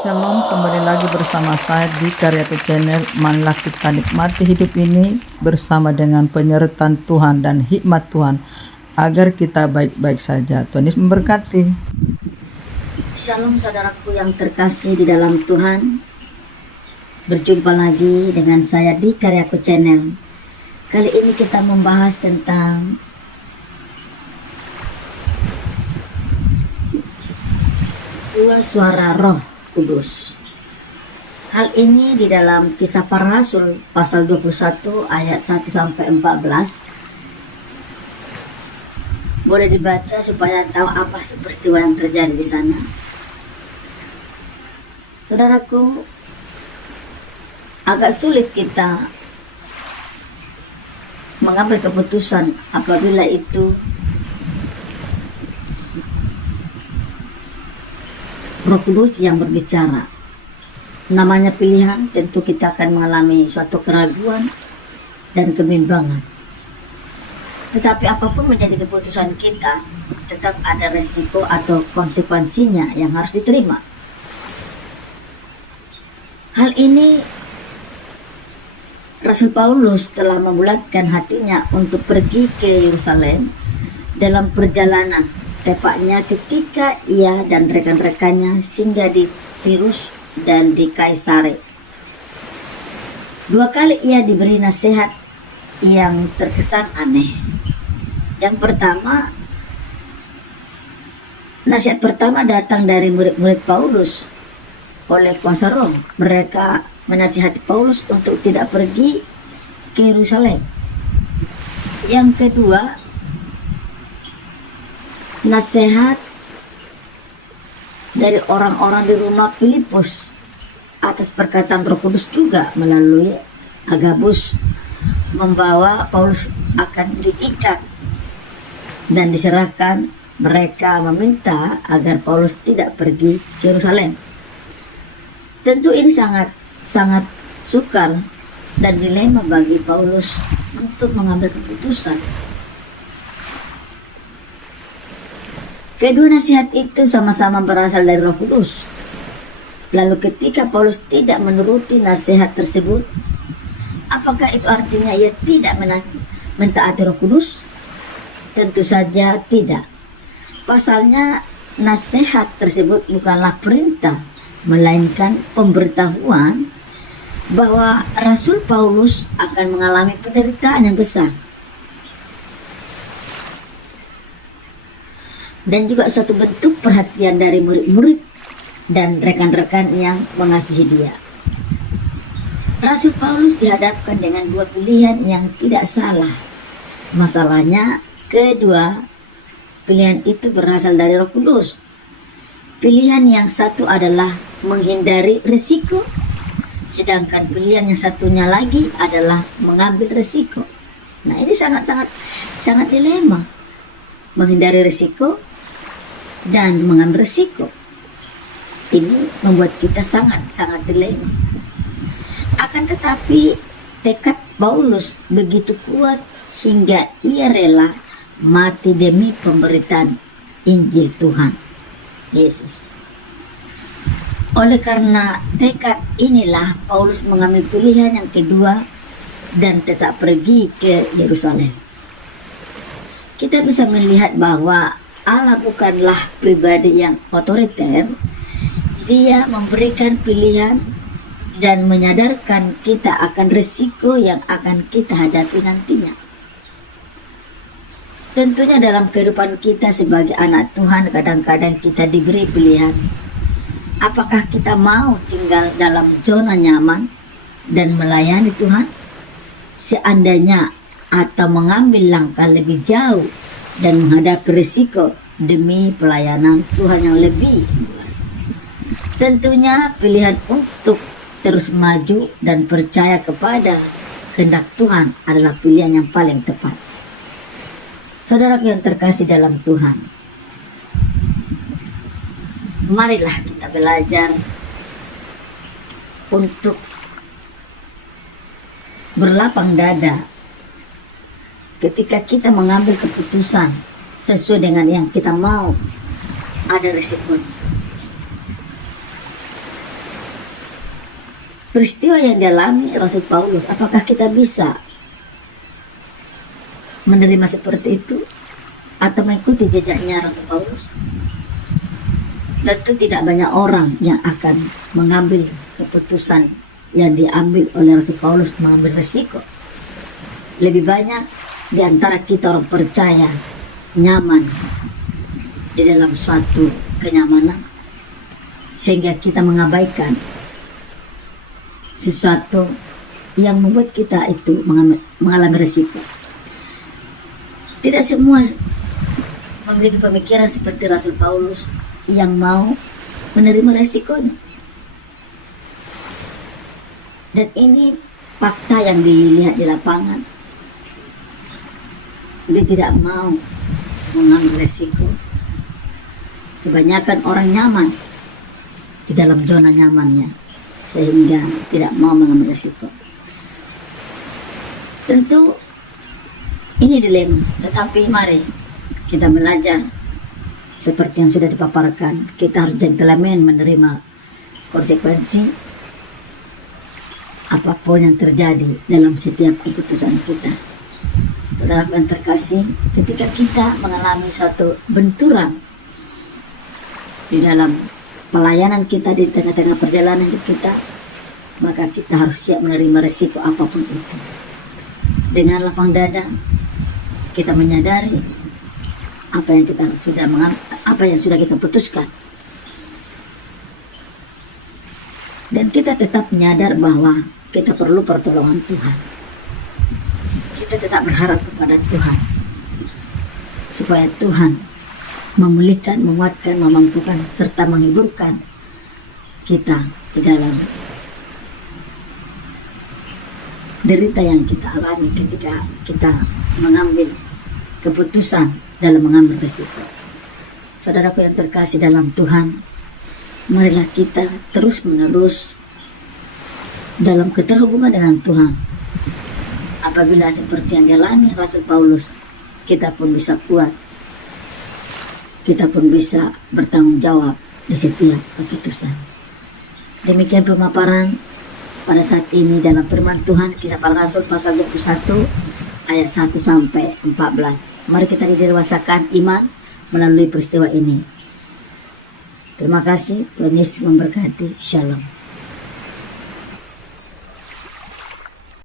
Shalom, kembali lagi bersama saya di Karyaku Channel. Marilah kita nikmati hidup ini bersama dengan penyertaan Tuhan dan hikmat Tuhan agar kita baik-baik saja. Tuhan Yesus memberkati. Shalom saudaraku yang terkasih di dalam Tuhan. Berjumpa lagi dengan saya di Karyaku Channel. Kali ini kita membahas tentang dua suara Roh Kudus. Hal ini di dalam Kisah Para Rasul pasal 21 ayat 1 sampai 14. Boleh dibaca supaya tahu apa peristiwa yang terjadi di sana. Saudaraku, agak sulit kita mengambil keputusan apabila itu Roh Kudus yang berbicara. Namanya pilihan, tentu kita akan mengalami suatu keraguan dan kebimbangan. Tetapi apapun menjadi keputusan kita, tetap ada resiko atau konsekuensinya yang harus diterima. Hal ini Rasul Paulus telah membulatkan hatinya untuk pergi ke Yerusalem dalam perjalanan, tepatnya ketika ia dan rekan-rekannya singgah di Tirus dan di Kaisare. 2 kali ia diberi nasihat yang terkesan aneh. Yang pertama, nasihat pertama datang dari murid-murid Paulus oleh kuasa roh. Mereka menasihati Paulus untuk tidak pergi ke Yerusalem. Yang kedua, nasihat dari orang-orang di rumah Filipus atas perkataan Roh Kudus juga melalui Agabus membawa Paulus akan diikat dan diserahkan. Mereka meminta agar Paulus tidak pergi ke Yerusalem. Tentu ini sangat sukar dan dilema bagi Paulus untuk mengambil keputusan. Kedua nasihat itu sama-sama berasal dari Roh Kudus. Lalu ketika Paulus tidak menuruti nasihat tersebut, apakah itu artinya ia tidak mentaati Roh Kudus? Tentu saja tidak. Pasalnya nasihat tersebut bukanlah perintah, melainkan pemberitahuan bahwa Rasul Paulus akan mengalami penderitaan yang besar. Dan juga suatu bentuk perhatian dari murid-murid dan rekan-rekan yang mengasihi dia. Rasul Paulus dihadapkan dengan dua pilihan yang tidak salah. Masalahnya, kedua pilihan itu berasal dari Roh Kudus. Pilihan yang satu adalah menghindari risiko, sedangkan pilihan yang satunya lagi adalah mengambil risiko. Nah, ini sangat dilema. Menghindari risiko dan mengambil risiko. Ini membuat kita sangat dilema. Akan tetapi tekad Paulus begitu kuat hingga ia rela mati demi pemberitaan Injil Tuhan Yesus. Oleh karena tekad inilah Paulus mengambil pilihan yang kedua dan tetap pergi ke Yerusalem. Kita bisa melihat bahwa Allah bukanlah pribadi yang otoriter. Dia memberikan pilihan dan menyadarkan kita akan risiko yang akan kita hadapi nantinya. Tentunya dalam kehidupan kita sebagai anak Tuhan, kadang-kadang kita diberi pilihan. Apakah kita mau tinggal dalam zona nyaman dan melayani Tuhan? Seandainya atau mengambil langkah lebih jauh dan menghadapi risiko demi pelayanan Tuhan yang lebih luas. Tentunya pilihan untuk terus maju dan percaya kepada kehendak Tuhan adalah pilihan yang paling tepat. Saudara yang terkasih dalam Tuhan, marilah kita belajar untuk berlapang dada ketika kita mengambil keputusan sesuai dengan yang kita mau. Ada risikonya. peristiwa yang dialami Rasul Paulus, apakah kita bisa menerima seperti itu atau mengikuti jejaknya Rasul Paulus? Tentu tidak banyak orang yang akan mengambil keputusan yang diambil oleh Rasul Paulus, mengambil resiko. Lebih banyak di antara kita orang percaya nyaman di dalam suatu kenyamanan, sehingga kita mengabaikan sesuatu yang membuat kita itu mengalami resiko. Tidak semua memiliki pemikiran seperti Rasul Paulus yang mau menerima resikonya. Dan ini fakta yang dilihat di lapangan. Dia tidak mau mengambil resiko. Kebanyakan orang nyaman di dalam zona nyamannya, sehingga tidak mau mengambil resiko. Tentu ini dilema, tetapi mari kita belajar seperti yang sudah dipaparkan. Kita harus gentleman menerima konsekuensi apapun yang terjadi dalam setiap keputusan kita. Saudara yang terkasih, ketika kita mengalami suatu benturan di dalam pelayanan kita, di tengah-tengah perjalanan hidup kita, maka kita harus siap menerima resiko apapun itu. Dengan lapang dada, kita menyadari apa yang sudah kita putuskan, dan kita tetap menyadar bahwa kita perlu pertolongan Tuhan. Kita tetap berharap kepada Tuhan supaya Tuhan memulihkan, menguatkan, memampukan, serta menghiburkan kita di dalam derita yang kita alami ketika kita mengambil keputusan dalam mengambil resiko. Saudaraku yang terkasih dalam Tuhan, marilah kita terus-menerus dalam keterhubungan dengan Tuhan. Apabila seperti yang dialami Rasul Paulus, kita pun bisa kuat, kita pun bisa bertanggung jawab di setiap keputusan. Demikian pemaparan pada saat ini dalam firman Tuhan, Kisah Para Rasul pasal 21 ayat 1 sampai 14. Mari kita didewasakan iman melalui peristiwa ini. Terima kasih, Tuhan Yesus memberkati. Shalom.